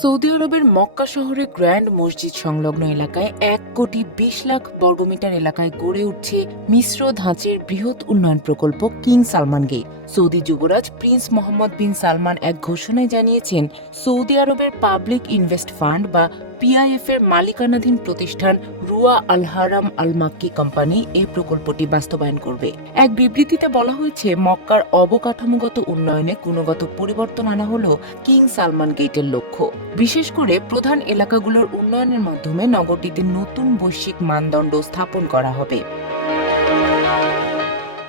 Saudi আরবের মক্কা শহরে grand মসজিদ সংলগ্ন এলাকায় 1,20,00,000 বর্গমিটার এলাকায় গড়ে উঠছে মিশ্র ধাঁচের বৃহৎ উন্নয়ন প্রকল্প কিং সালমান গেট। সৌদি যুবরাজ প্রিন্স মোহাম্মদ বিন সালমান এক ঘোষণায় জানিয়েছেন, সৌদি আরবের পাবলিক ইনভেস্ট ফান্ড বা পিআইএফ এর মালিকানাধীন প্রতিষ্ঠান রুয়া আল হারাম আল মাক্কি কোম্পানি এই প্রকল্পটি বাস্তবায়ন করবে। এক বিবৃতিতে বলা হয়েছে, মক্কার অবকাঠামোগত উন্নয়নে গুণগত পরিবর্তন আনা হল কিং সালমান গেটের লক্ষ্য। বিশেষ করে প্রধান এলাকাগুলোর উন্নয়নের মাধ্যমে নগরীতে নতুন বৈশ্বিক মানদণ্ড স্থাপন করা হবে।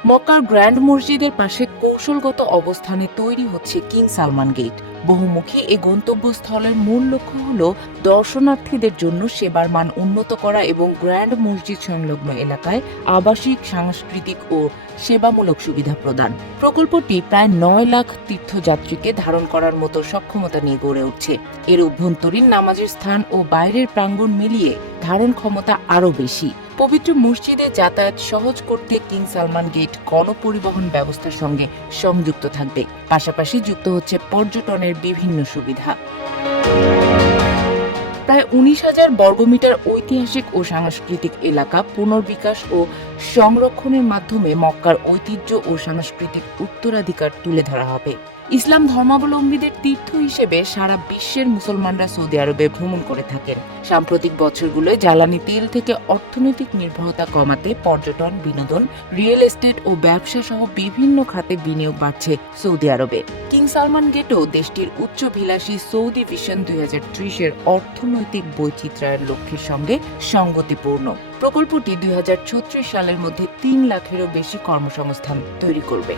মক্কার গ্র্যান্ড মসজিদের পাশে কৌশলগত অবস্থানে তৈরি হচ্ছে কিং সালমান গেট। বহুমুখী এই গন্তব্যস্থলের মূল লক্ষ্য হল দর্শনার্থীদের জন্য সেবার মান উন্নত করা এবং গ্র্যান্ড মসজিদ সংলগ্ন এলাকায় আবাসিক, সাংস্কৃতিক ও সেবামূলক সুবিধা প্রদান। প্রকল্পটি প্রায় 9 লাখ তীর্থযাত্রীকে ধারণ করার মতো সক্ষমতা নিয়ে গড়ে উঠছে। এর অভ্যন্তরীণ, নামাজের স্থান ও বাইরের প্রাঙ্গণ মিলিয়ে ধারণ ক্ষমতা আরও বেশি। পবিত্র মসজিদে যাতায়াত সহজ করতে কিং সালমান গেট গণপরিবহন ব্যবস্থার সঙ্গে সংযুক্ত থাকবে। পাশাপাশি যুক্ত হচ্ছে পর্যটনের বিভিন্ন সুবিধা। প্রায় 19,000 বর্গমিটার ঐতিহাসিক ও সাংস্কৃতিক এলাকা পুনর্বিকাশ ও সংরক্ষণের মাধ্যমে মক্কার ঐতিহ্য ও সাংস্কৃতিক উত্তরাধিকার তুলে ধরা হবে। ইসলাম ধর্মাবলম্বীদের তীর্থ হিসেবে সারা বিশ্বের মুসলমানরা সৌদি আরবে ভ্রমণ করে থাকেন। সাম্প্রতিক বছরগুলোয় জ্বালানি তেল থেকে অর্থনৈতিক নির্ভরতা কমাতে পর্যটন, বিনোদন, রিয়েল এস্টেট ও ব্যবসা সহ বিভিন্ন খাতে বিনিয়োগ বাড়ছে সৌদি আরবে। কিং সালমান গেটও দেশটির উচ্চভিলাষী সৌদি ভিশন 2030-এর অর্থনৈতিক বৈচিত্র্যের লক্ষ্যের সঙ্গে সঙ্গতিপূর্ণ। প্রকল্পটি 2036 সালের মধ্যে 3 লাখেরও বেশি কর্মসংস্থান তৈরি করবে।